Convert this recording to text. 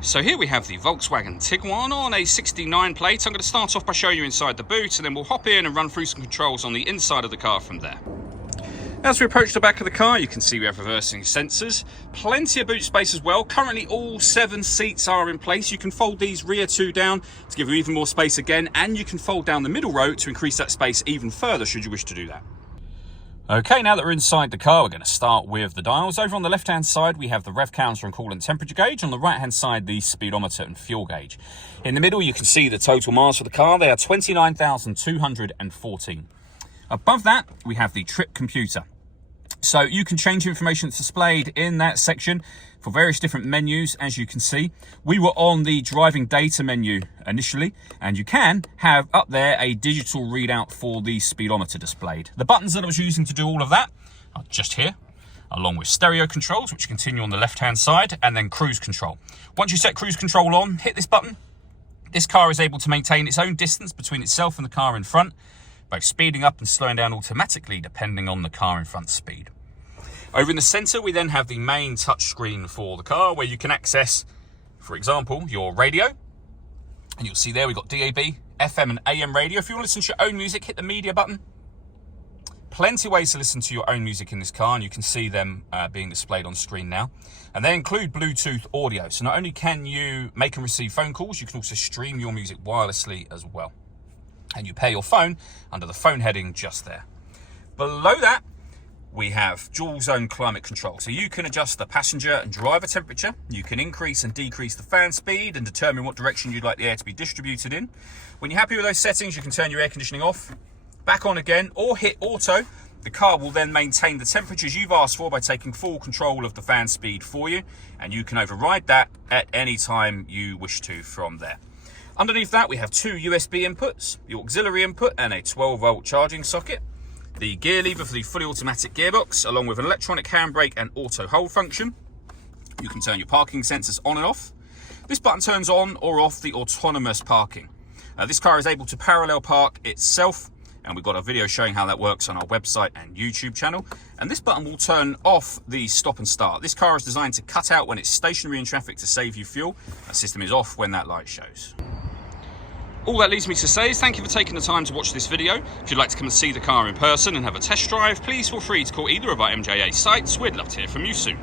So here we have the Volkswagen Tiguan on a 69 plate. I'm going to start off by showing you inside the boot, and then we'll hop in and run through some controls on the inside of the car from there. As we approach the back of the car, you can see we have reversing sensors, plenty of boot space as well. Currently all 7 seats are in place. You can fold these rear 2 down to give you even more space again, and you can fold down the middle row to increase that space even further should you wish to do that. Okay, now that we're inside the car, we're going to start with the dials. Over on the left-hand side, we have the rev counter and coolant temperature gauge. On the right-hand side, the speedometer and fuel gauge. In the middle, you can see the total miles for the car. They are 29,214. Above that, we have the trip computer. So you can change information that's displayed in that section for various different menus, as you can see. We were on the driving data menu initially, and you can have up there a digital readout for the speedometer displayed. The buttons that I was using to do all of that are just here, along with stereo controls, which continue on the left-hand side, and then cruise control. Once you set cruise control on, hit this button. This car is able to maintain its own distance between itself and the car in front, both speeding up and slowing down automatically depending on the car in front's speed. Over in the center, we then have the main touchscreen for the car, where you can access, for example, your radio. And you'll see there we've got DAB, FM and AM radio. If you want to listen to your own music, hit the media button. Plenty of ways to listen to your own music in this car, and you can see them being displayed on screen now. And they include Bluetooth audio. So not only can you make and receive phone calls, you can also stream your music wirelessly as well. And you pair your phone under the phone heading just there. Below that, we have dual zone climate control. So you can adjust the passenger and driver temperature. You can increase and decrease the fan speed and determine what direction you'd like the air to be distributed in. When you're happy with those settings, you can turn your air conditioning off, back on again, or hit auto. The car will then maintain the temperatures you've asked for by taking full control of the fan speed for you, and you can override that at any time you wish to from there. Underneath that, we have 2 USB inputs, the auxiliary input and a 12-volt charging socket. The gear lever for the fully automatic gearbox, along with an electronic handbrake and auto hold function. You can turn your parking sensors on and off. This button turns on or off the autonomous parking. This car is able to parallel park itself, and we've got a video showing how that works on our website and YouTube channel. And this button will turn off the stop and start. This car is designed to cut out when it's stationary in traffic to save you fuel. That system is off when that light shows. All that leaves me to say is thank you for taking the time to watch this video. If you'd like to come and see the car in person and have a test drive, please feel free to call either of our MJA sites. We'd love to hear from you soon.